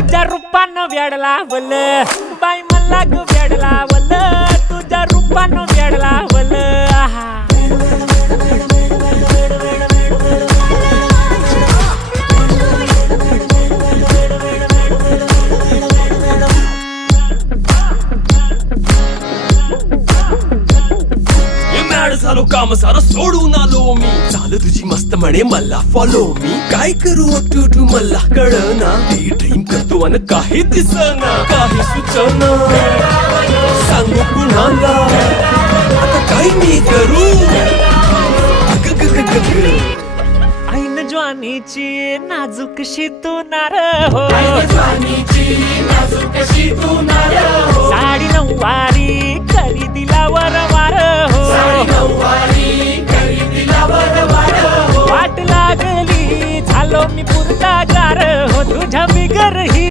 तुझ्या रूपानं वेड लावल बाई मला ग वेड लावल तुझ्या रूपानं वेड लावल झालो काम सारं सोडून आलो मी चाल तुझी मस्त म्हणे मला फॉलो मी काय करू टू मला कळना ती ड्रीम करतो आणि काही दिसना काही सुचना सांगू कुणाला आता काय मी करू ऐन ज्वानीची नाजूकशी तू नार हो साडी नऊवारी करी दिला वरवार हो वाट लागली झालो मी पुरता गार हो तुझ्या बिगर ही